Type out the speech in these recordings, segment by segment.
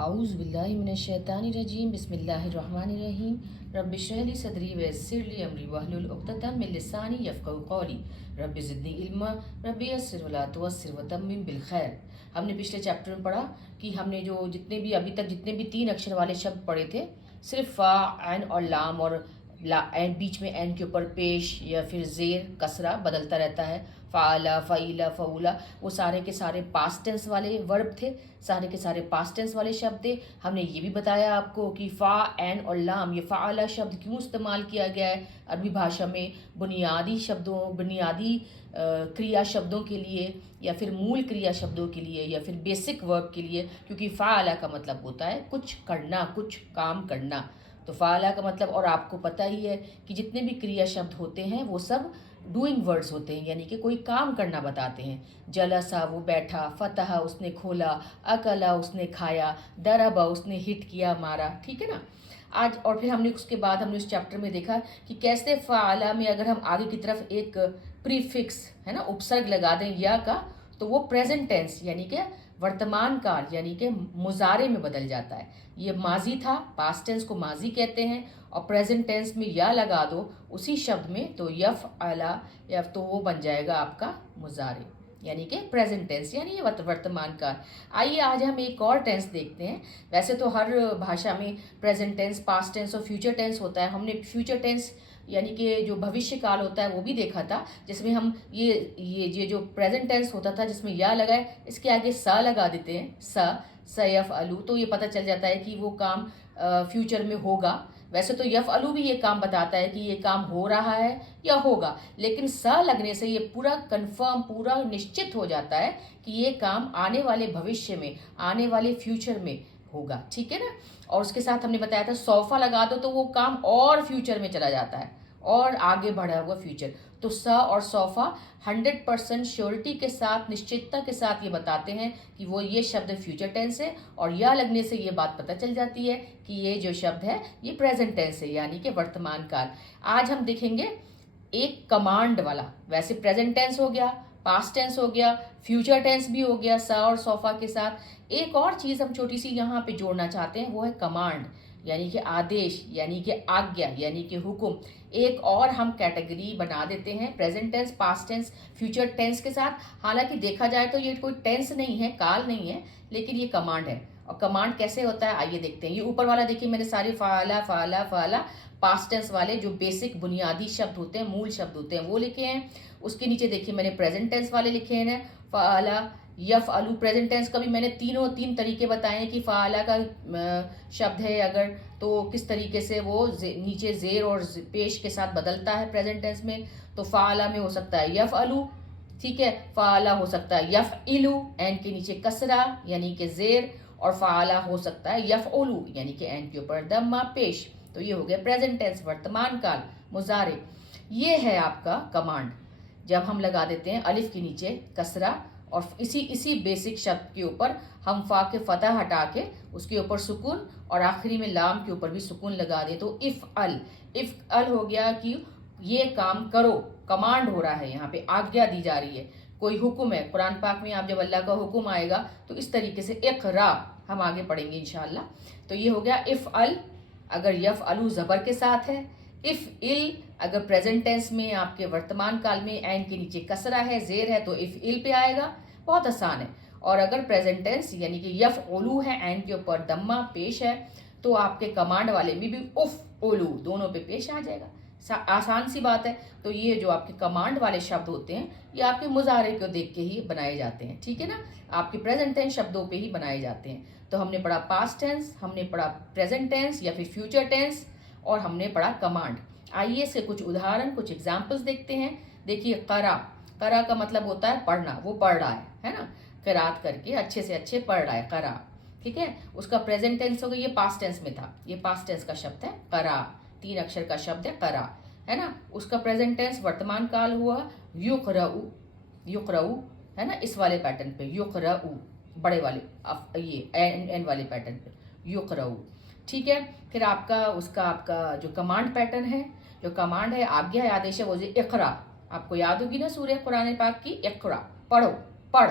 आऊज़बिल्लिमिनश्शैतानिर्रजीम बिस्मिल्लाहिर्रहमानिर्रहीम रब्बिश्रह ली सदरी वयस्सिर ली अमरी वहलुल उक़्दतम मिन लिसानी यफ़क़हू क़ौली रब्बि ज़िदनी इल्मा रब्बि यस्सिर वला तुअस्सिर वतम्मिम बिल खैर। हमने पिछले चैप्टर में पढ़ा कि हमने जो जितने भी अभी तक जितने भी 3 अक्षर वाले शब्द पढ़े थे, सिर्फ फ़ा, ऐन और लाम और एन बीच में एन के ऊपर पेश या फिर ज़ेर कसरा बदलता रहता है। फ़ाला, फ़ईला, फ़ऊला, वो सारे के सारे पास्ट टेंस वाले वर्ब थे, सारे के सारे पास्ट टेंस वाले शब्द थे। हमने ये भी बताया आपको कि फ़ा, ऐन और लाम ये फ़ाला शब्द क्यों इस्तेमाल किया गया है अरबी भाषा में, बुनियादी शब्दों, बुनियादी क्रिया शब्दों के लिए या फिर मूल क्रिया शब्दों के लिए या फिर बेसिक वर्ब के लिए, क्योंकि फ़ाला का मतलब होता है कुछ करना, कुछ काम करना। तो फ़ाला का मतलब, और आपको पता ही है कि जितने भी क्रिया शब्द होते हैं वो सब डूइंग वर्ड्स होते हैं, यानी कि कोई काम करना बताते हैं। जलसा वो बैठा, फतह उसने खोला, अकला उसने खाया, दरबा उसने हिट किया, मारा। ठीक है ना। आज और फिर हमने उसके बाद हमने उस चैप्टर में देखा कि कैसे फ़ाला में अगर हम आगे की तरफ एक प्रीफिक्स है ना उपसर्ग लगा दें या का, तो वो प्रेजेंट टेंस यानी कि वर्तमान काल यानी कि मुजारे में बदल जाता है। ये माजी था, पास्ट टेंस को माजी कहते हैं, और प्रेजेंट टेंस में या लगा दो उसी शब्द में तो यफ अला या तो वो बन जाएगा आपका मुजारे यानी कि प्रेजेंट टेंस यानी ये वर्तमान काल। आइए आज हम एक और टेंस देखते हैं। वैसे तो हर भाषा में प्रेजेंट टेंस, पास्ट टेंस और फ्यूचर टेंस होता है। हमने फ्यूचर टेंस यानी कि जो भविष्य काल होता है वो भी देखा था, जिसमें हम ये जो प्रेजेंट टेंस होता था जिसमें या लगाए, इसके आगे सा लगा देते हैं, सयफ अलू, तो ये पता चल जाता है कि वो काम फ्यूचर में होगा। वैसे तो यफ अलू भी ये काम बताता है कि ये काम हो रहा है या होगा, लेकिन स लगने से ये पूरा कंफर्म, पूरा निश्चित हो जाता है कि ये काम आने वाले भविष्य में, आने वाले फ्यूचर में होगा। ठीक है ना। और उसके साथ हमने बताया था सोफा लगा दो तो वो काम और फ्यूचर में चला जाता है और आगे बढ़ा हुआ फ्यूचर। तो स और सोफा 100% श्योरिटी के साथ, निश्चितता के साथ ये बताते हैं कि वो ये शब्द फ्यूचर टेंस है, और या लगने से ये बात पता चल जाती है कि ये जो शब्द है ये प्रेजेंट टेंस है यानी कि वर्तमान काल। आज हम देखेंगे एक कमांड वाला। वैसे प्रेजेंट टेंस हो गया, पास्ट टेंस हो गया, फ्यूचर टेंस भी हो गया स और सोफा के साथ। एक और चीज़ हम छोटी सी यहाँ पे जोड़ना चाहते हैं, वो है कमांड यानी कि आदेश, यानी कि आज्ञा, यानी कि हुक्म। एक और हम कैटेगरी बना देते हैं present tense, past tense, future tense के साथ। हालांकि देखा जाए तो ये कोई टेंस नहीं है, काल नहीं है, लेकिन ये कमांड है। और कमांड कैसे होता है आइए देखते हैं। ये ऊपर वाला देखिए, मैंने सारे फ़ाला फ़ाला फ़ाला पास्ट टेंस वाले जो बेसिक बुनियादी शब्द होते हैं, मूल शब्द होते हैं, वो लिखे हैं। उसके नीचे देखिए मैंने प्रेजेंट टेंस वाले लिखे हैं, फ़ाला, यफ अलू। प्रेजेंट टेंस का भी मैंने तीन तरीके बताए हैं कि फ़ाला का शब्द है अगर, तो किस तरीके से वो नीचे ज़ेर और पेश के साथ बदलता है प्रेजेंट टेंस में। तो फ़ाला में हो सकता है यफ अलू, ठीक है। फ़ाला हो सकता है यफ इलू, एन के नीचे कसरा यानी कि ज़ेर, और फ़ाला हो सकता है यफ ओलू यानी कि एन के ऊपर दम्मा पेश। तो ये हो गया प्रेजेंट टेंस, वर्तमान काल, मुजारे। ये है आपका कमांड, जब हम लगा देते हैं अलिफ के नीचे कसरा और इसी बेसिक शब्द के ऊपर हम फा के फतह हटा के उसके ऊपर सुकून और आखिरी में लाम के ऊपर भी सुकून लगा दे तो इफ़ अल हो गया कि ये काम करो, कमांड हो रहा है, यहाँ पे आज्ञा दी जा रही है, कोई हुक्म है। कुरान पाक में आप जब अल्लाह का हुक्म आएगा तो इस तरीके से इक़रा, हम आगे पढ़ेंगे इंशाअल्लाह। तो ये हो गया इफ़ अल अगर यफ अलू ज़बर के साथ है, इफ़ इल अगर प्रेजेंट टेंस में आपके वर्तमान काल में एन के नीचे कसरा है, ज़ेर है, तो इफ़ इल पे आएगा। बहुत आसान है। और अगर प्रेजेंट टेंस यानी कि यफ ओलू है, एन के ऊपर दम्मा पेश है, तो आपके कमांड वाले में भी उफ ओलू दोनों पे पेश आ जाएगा। आसान सी बात है। तो ये जो आपके कमांड वाले शब्द होते हैं ये आपके मुजारे को देख के ही बनाए जाते हैं, ठीक है ना। आपके प्रेजेंट टेंस शब्दों पे ही बनाए जाते हैं। तो हमने पढ़ा पास्ट टेंस, हमने पढ़ा प्रेजेंट टेंस या फिर फ्यूचर टेंस, और हमने पढ़ा कमांड। आइए इसके कुछ उदाहरण, कुछ एग्जाम्पल्स देखते हैं। देखिए करा, करा का मतलब होता है पढ़ना, वो पढ़ रहा है ना, किरात करके अच्छे से अच्छे पढ़ रहा है, करा, ठीक है। उसका प्रेजेंट टेंस हो गया, ये पास्ट टेंस में था, ये पास्ट टेंस का शब्द है करा, 3 अक्षर का शब्द है करा, है ना। उसका प्रेजेंट टेंस वर्तमान काल हुआ युक़रऊ, युक़रऊ, है ना, इस वाले पैटर्न पे युक़रऊ, बड़े वाले ये एन वाले पैटर्न पे युक़रऊ, ठीक है। फिर आपका जो कमांड पैटर्न है, जो कमांड है, आज्ञा है, आदेश है, वो इक़रा। आपको याद होगी ना सूरह कुरान पाक की, इक़रा, पढ़ो, पढ़,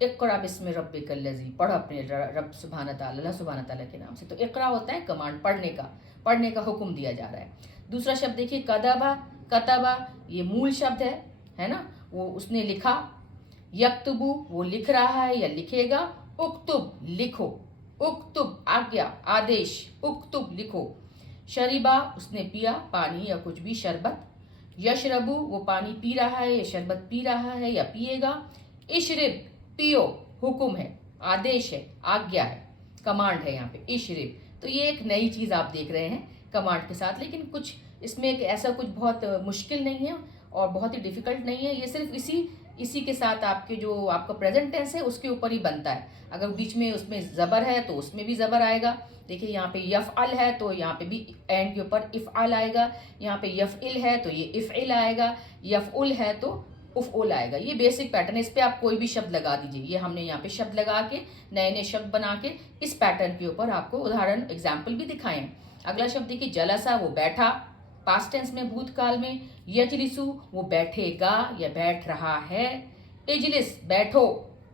इक़रा बिस्मि रब्बिकल्लज़ी, पढ़ो अपने रब सुब्हान ताला, अल्लाह सुब्हान ताला के नाम से। तो इक़रा होता है कमांड, पढ़ने का हुक्म दिया जा रहा है। दूसरा शब्द देखिए कदबा, कतबा, ये मूल शब्द है ना, वो उसने लिखा। यक्तुबु, वो लिख रहा है या लिखेगा। उक्तुब, लिखो। उक्तुब, आज्ञा, आदेश। उक्तुब, लिखो। शरीबा, उसने पिया, पानी या कुछ भी, शरबत। यशरबु, वो पानी पी रहा है या शरबत पी रहा है या पिएगा। इशरिब, पियो, हुक्म है, आदेश है, आज्ञा है, कमांड है यहाँ पे, इशरिब। तो ये एक नई चीज़ आप देख रहे हैं कमांड के साथ, लेकिन कुछ इसमें एक ऐसा कुछ बहुत मुश्किल नहीं है और बहुत ही डिफिकल्ट नहीं है। ये सिर्फ इसी के साथ आपके जो आपका प्रेजेंट टेंस है उसके ऊपर ही बनता है। अगर बीच में उसमें ज़बर है तो उसमें भी ज़बर आएगा। देखिए यहाँ पे यफ़अल है तो यहाँ पे भी एंड के ऊपर इफ़अल आएगा। यहाँ पे यफ़इल है तो ये इफ़इल आएगा। यफ़उल है तो उफ़उल आएगा। ये बेसिक पैटर्न है, इस पर आप कोई भी शब्द लगा दीजिए। ये हमने यहाँ पे शब्द लगा के नए नए शब्द बना के इस पैटर्न के ऊपर आपको उदाहरण एग्जाम्पल भी दिखाए हैं। अगला शब्द देखिए जलसा, वो बैठा, पास्ट टेंस में, भूतकाल में। यजलिसु, वो बैठेगा या बैठ रहा है। इजलिस, बैठो,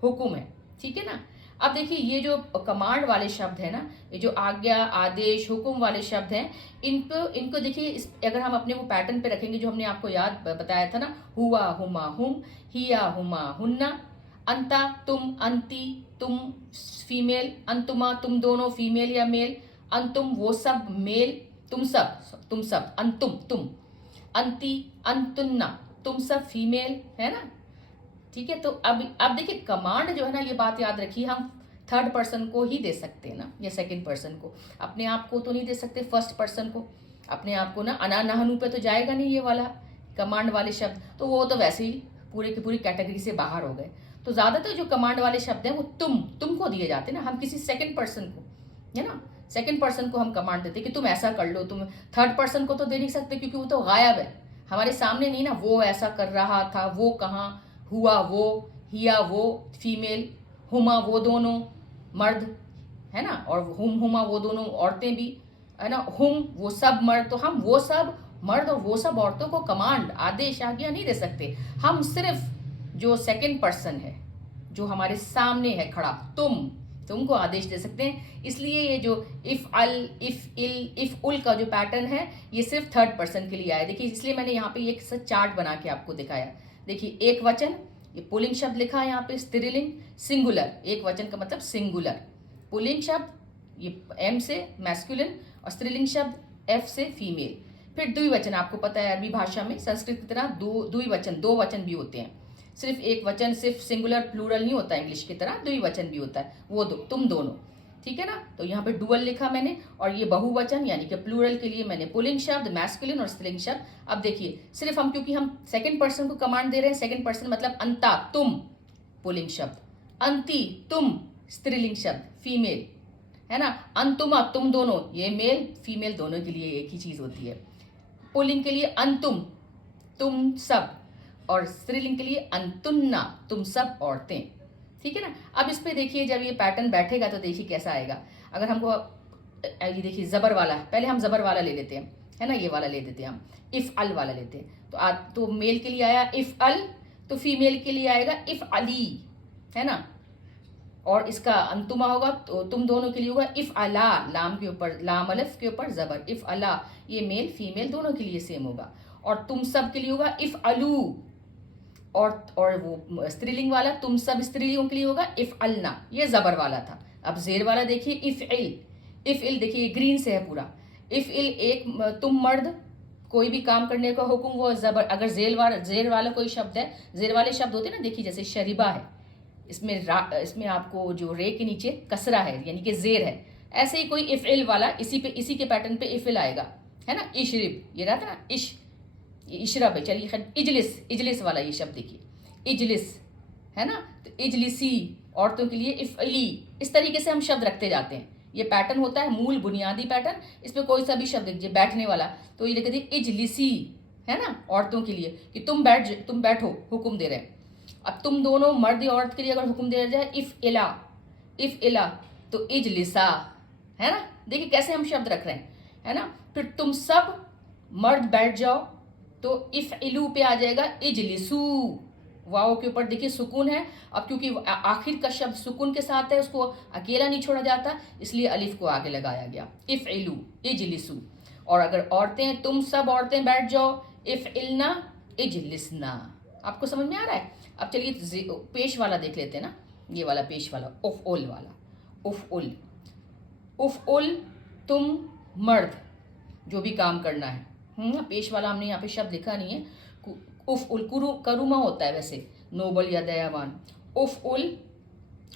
हुक्म है, ठीक है ना। अब देखिए ये जो कमांड वाले शब्द है ना, ये जो आज्ञा, आदेश, हुक्म वाले शब्द हैं, इनको देखिए अगर हम अपने वो पैटर्न पे रखेंगे जो हमने आपको याद बताया था ना, हुआ, हुमा, हुम, हिया, हुमा, हुन्ना, अंता, तुम, अंती, तुम फीमेल, अंतुमा, तुम दोनों फीमेल या मेल, अंतुम, वो सब मेल, तुम सब, अंतुम, तुम, अंती, अंतुन्ना, तुम सब फीमेल, है ना। ठीक है, तो अब देखिए कमांड जो है ना, ये बात याद रखिए, हम थर्ड पर्सन को ही दे सकते हैं ना, या सेकंड पर्सन को। अपने आप को तो नहीं दे सकते, फर्स्ट पर्सन को। अपने आप को ना अना नहनु पे तो जाएगा नहीं ये वाला कमांड वाले शब्द, तो वो तो वैसे ही पूरे की पूरी कैटेगरी से बाहर हो गए। तो ज़्यादातर जो कमांड वाले शब्द हैं वो तुमको दिए जाते हैं ना, हम किसी सेकेंड पर्सन को, है ना, सेकेंड पर्सन को हम कमांड देते कि तुम ऐसा कर लो। तुम थर्ड पर्सन को तो दे नहीं सकते क्योंकि वो तो गायब है, हमारे सामने नहीं ना। वो ऐसा कर रहा था, वो कहाँ, हुआ वो, हिया वो फीमेल, हुमा वो दोनों मर्द, है ना, और हुमा वो दोनों औरतें भी, है ना, हुम वो सब मर्द। तो हम वो सब मर्द और वो सब औरतों को कमांड, आदेश, आज्ञा नहीं दे सकते। हम सिर्फ जो सेकंड पर्सन है, जो हमारे सामने है खड़ा, तुमको आदेश दे सकते हैं। इसलिए ये जो इफ अल, इफ इल, इफ उल का जो पैटर्न है ये सिर्फ थर्ड पर्सन के लिए आया। देखिए इसलिए मैंने यहाँ पे एक चार्ट बना के आपको दिखाया। देखिए एक वचन, ये पुल्लिंग शब्द लिखा है यहाँ पे, स्त्रीलिंग, सिंगुलर, एक वचन का मतलब सिंगुलर, पुल्लिंग शब्द ये एम से मैस्कुलिन और स्त्रीलिंग शब्द एफ से फीमेल। फिर द्विवचन, आपको पता है अरबी भाषा में संस्कृत की तरह द्विवचन, दो वचन भी होते हैं। सिर्फ एक वचन, सिर्फ सिंगुलर प्लूरल नहीं होता इंग्लिश की तरह, द्विवचन भी होता है, वो तुम दोनों, ठीक है ना। तो यहाँ पे डुअल लिखा मैंने, और ये बहुवचन यानी कि प्लूरल के लिए मैंने पुल्लिंग शब्द, मैस्कुलिन और स्त्रीलिंग शब्द। अब देखिए सिर्फ हम, क्योंकि हम सेकंड पर्सन को कमांड दे रहे हैं, सेकंड पर्सन मतलब अंता, तुम पुल्लिंग शब्द, अंती, तुम स्त्रीलिंग शब्द फीमेल, है ना, अंतुमा, तुम दोनों, ये मेल फीमेल दोनों के लिए एक ही चीज होती है। पुल्लिंग के लिए अंतुम, तुम सब, और स्त्रीलिंग के लिए अंतुन्ना, तुम सब औरतें, ठीक है ना। अब इस पे देखिए जब ये पैटर्न बैठेगा तो देखिए कैसा आएगा। अगर हमको ये देखिए जबर वाला, पहले हम जबर वाला ले लेते हैं, है ना, ये वाला ले देते हैं हम, इफ अल वाला लेते हैं। तो मेल के लिए आया इफ अल, तो फीमेल के लिए आएगा इफ अली, है ना, और इसका अंतुमा होगा तो तुम दोनों के लिए होगा इफ अला, लाम के ऊपर, लाम अलफ के ऊपर जबर, इफ अला, ये मेल फीमेल दोनों के लिए सेम होगा। और तुम सब के लिए होगा इफ अलू, और वो स्त्रीलिंग वाला तुम सब स्त्रीलिंगों के लिए होगा इफ अलना, ये जबर वाला था। अब जेर वाला देखिए इफ इल देखिए ग्रीन से है पूरा। इफ इल एक तुम मर्द, कोई भी काम करने का हुक्म, वो जबर। अगर जेर वाला कोई शब्द है, जेर वाले शब्द होते हैं ना, देखिए जैसे शरीबा है, इसमें आपको जो रे के नीचे कसरा है यानी कि जेर है। ऐसे ही कोई इफ इल वाला इसी के पैटर्न पे इफ इल आएगा, है ना। इशरिब, ये रहा था ना, इशरब है। चलिए इजलिस वाला ये शब्द देखिए, इजलिस, है ना, तो इजलिसी औरतों के लिए इफअली। इस तरीके से हम शब्द रखते जाते हैं। ये पैटर्न होता है मूल बुनियादी पैटर्न। इसमें कोई सा भी शब्द देखिए बैठने वाला, तो ये लिख दिए इजलिसी, है ना, औरतों के लिए कि तुम बैठो, हुक्म दे रहे हैं। अब तुम दोनों मर्द या औरत के लिए अगर हुक्म दिया जाए इफ इला तो इजलिसा, है ना। देखिए कैसे हम शब्द रख रहे हैं, है ना। फिर तुम सब मर्द बैठ जाओ, तो इफ इलू पे आ जाएगा इजलिसू, वाव के ऊपर देखिए सुकून है। अब क्योंकि आखिर का शब्द सुकून के साथ है, उसको अकेला नहीं छोड़ा जाता, इसलिए अलिफ को आगे लगाया गया। इफ़इलू, इजलिसू। और अगर औरतें, तुम सब औरतें बैठ जाओ, इफ़इलना, इजलिसना। आपको समझ में आ रहा है? अब चलिए पेश वाला देख लेते हैं ना, ये वाला पेश वाला, उफ़उल वाला। उफ़उल, उफ़उल तुम मर्द जो भी काम करना है। पेश वाला हमने यहाँ पे शब्द लिखा नहीं है। उफ़उल करुमा होता है वैसे, नोबल या दयावान। उफ़उल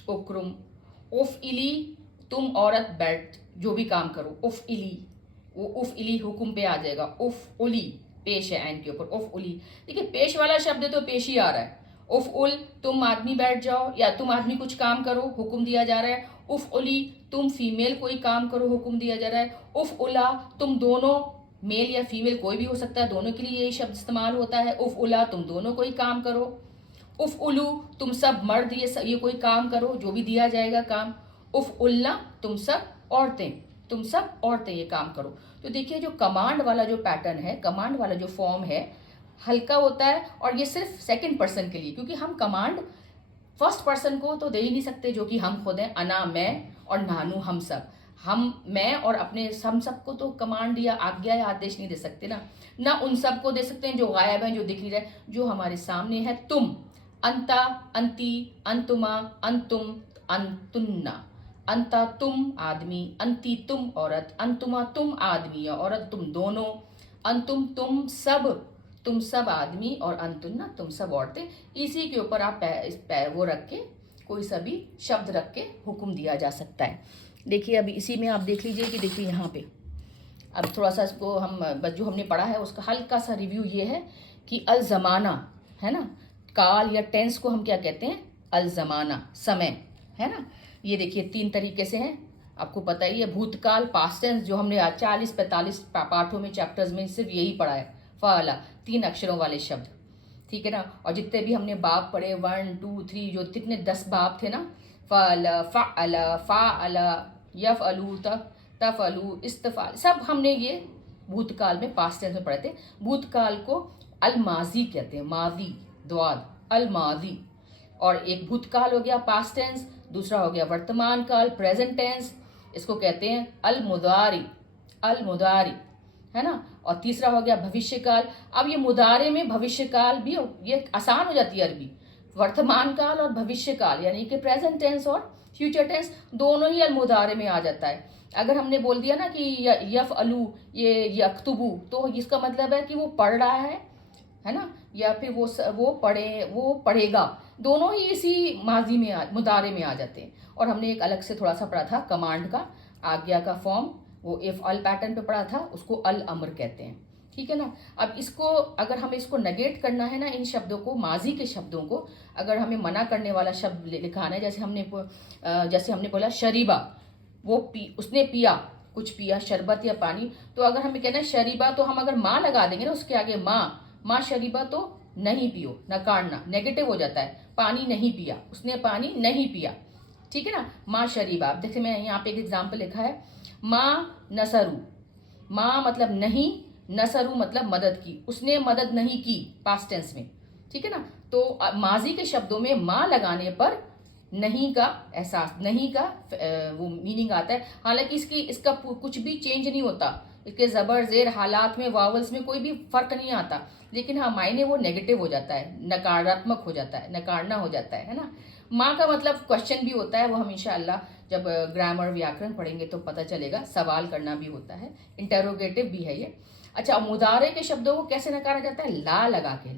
उक्रुम। उफ़इली तुम औरत बैठ जो भी काम करो। उफ़इली, वो उफ़इली हुक्म पे आ जाएगा। उफ़उली पेश है ऐन के ऊपर, उफ़उली। देखिए पेश वाला शब्द है तो पेश ही आ रहा है। उफ़उल तुम आदमी बैठ जाओ या तुम आदमी कुछ काम करो, हुक्म दिया जा रहा है। उफ़उली तुम फीमेल कोई काम करो, हुक्म दिया जा रहा है। उफ़उला तुम दोनों, मेल या फीमेल कोई भी हो सकता है, दोनों के लिए यही शब्द इस्तेमाल होता है। उफ़उला तुम दोनों कोई काम करो। उफ़उलू तुम सब मर्द ये कोई काम करो, जो भी दिया जाएगा काम। उफ़उलना तुम सब औरतें, तुम सब औरतें ये काम करो। तो देखिए जो कमांड वाला जो पैटर्न है, कमांड वाला जो फॉर्म है, हल्का होता है। और ये सिर्फ सेकंड पर्सन के लिए, क्योंकि हम कमांड फर्स्ट पर्सन को तो दे ही नहीं सकते, जो कि हम खुद हैं, अना मैं और नानू हम सब। मैं और अपने हम सबको तो कमांड या आज्ञा या आदेश नहीं दे सकते ना उन सबको दे सकते हैं जो गायब हैं, जो दिख नहीं रहे। जो हमारे सामने है, तुम, अंता, अंती, अंतुमा, अंतुम, अंतुन्ना। अंता तुम आदमी, अंती तुम औरत, अंतुमा तुम आदमी या औरत, तुम दोनों। अंतुम तुम सब आदमी, और अंतुन्ना तुम सब औरतें। इसी के ऊपर आप वो रख के कोई सा भी शब्द रख के हुक्म दिया जा सकता है। देखिए अभी इसी में आप देख लीजिए कि देखिए यहाँ पे अब थोड़ा सा इसको हम जो हमने पढ़ा है उसका हल्का सा रिव्यू ये है कि अल ज़माना है ना, काल या टेंस को हम क्या कहते हैं? अल ज़माना, समय है ना। ये देखिए 3 तरीके से हैं, आपको पता ही है। भूतकाल पास्ट टेंस जो हमने 40-45 पाठों में, चैप्टर्स में सिर्फ यही पढ़ा है। फ़अला 3 अक्षरों वाले शब्द, ठीक है ना। और जितने भी हमने बाब पढ़े 1 2 3, जो कितने 10 बाब थे ना, फ़अला, फ़अला, फ़अला, यफ़अलू, तफ़अलू, इस्तफ़ाल, सब हमने ये भूतकाल में पास्ट टेंस में पढ़े थे। भूतकाल को अल माजी कहते हैं, माजी द्वाद, अल माजी। और एक भूतकाल हो गया पास्ट टेंस, दूसरा हो गया वर्तमान काल प्रेजेंट टेंस, इसको कहते हैं अल मुदारी, अल मुदारी है ना। और तीसरा हो गया भविष्य काल। अब ये मुदारे में भविष्य काल भी ये आसान हो जाती है अरबी। वर्तमान काल और भविष्य काल यानी कि प्रेजेंट टेंस और फ्यूचर टेंस दोनों ही अल मुदारे में आ जाता है। अगर हमने बोल दिया ना कि यफ़अलू, ये यक्तुबू, तो इसका मतलब है कि वो पढ़ रहा है ना, या फिर वो पढ़ेगा। दोनों ही इसी माजी में मुदारे में आ जाते हैं। और हमने एक अलग से थोड़ा सा पढ़ा था कमांड का, आज्ञा का फॉर्म, वो इफ़अल पैटर्न पे पढ़ा था, उसको अल अमर कहते हैं, ठीक है ना। अब इसको अगर हमें इसको नेगेट करना है ना, इन शब्दों को, माजी के शब्दों को अगर हमें मना करने वाला शब्द लिखाना है, जैसे हमने बोला शरीबा, वो उसने पिया, कुछ पिया, शरबत या पानी। तो अगर हमें कहना है शरीबा, तो हम अगर माँ लगा देंगे ना उसके आगे, माँ शरीबा, तो नहीं पियो, नकारना, नेगेटिव हो जाता है। पानी नहीं पिया, उसने पानी नहीं पिया, ठीक है ना। माँ शरीबा। अब देखिए मैं यहाँ पे एक एग्जाम्पल लिखा है, माँ नसरू, माँ मतलब नहीं, नसरू मतलब मदद की, उसने मदद नहीं की पास्ट टेंस में, ठीक है ना। तो माजी के शब्दों में माँ लगाने पर नहीं का एहसास, नहीं का वो मीनिंग आता है। हालांकि इसका कुछ भी चेंज नहीं होता, इसके ज़बर ज़ेर हालात में, वावल्स में कोई भी फर्क नहीं आता, लेकिन हाँ मायने वो नेगेटिव हो जाता है, नकारात्मक हो जाता है, नकारना हो जाता है ना। माँ का मतलब क्वेश्चन भी होता है, वो हम इंशाअल्लाह जब ग्रामर व्याकरण पढ़ेंगे तो पता चलेगा, सवाल करना भी होता है, इंटेरोगेटिव भी है ये। अच्छा, मुदारे के शब्दों को कैसे नकारा जाता है? ला लगा के,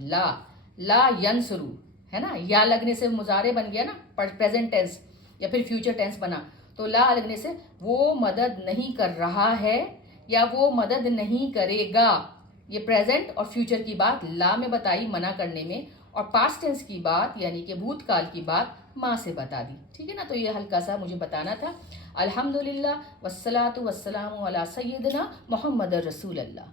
ला यंसरू है ना, या लगने से मुजारे बन गया ना, प्रेजेंट टेंस या फिर फ्यूचर टेंस बना। तो ला लगने से वो मदद नहीं कर रहा है या वो मदद नहीं करेगा। ये प्रेजेंट और फ्यूचर की बात ला में बताई मना करने में, और पास्ट टेंस की बात यानी कि भूतकाल की बात माँ से बता दी, ठीक है ना। तो ये हल्का सा मुझे बताना था। अल्हम्दुलिल्लाह वस्सलातु वस्सलामु अला सय्यिदिना मुहम्मद रसूल अल्लाह।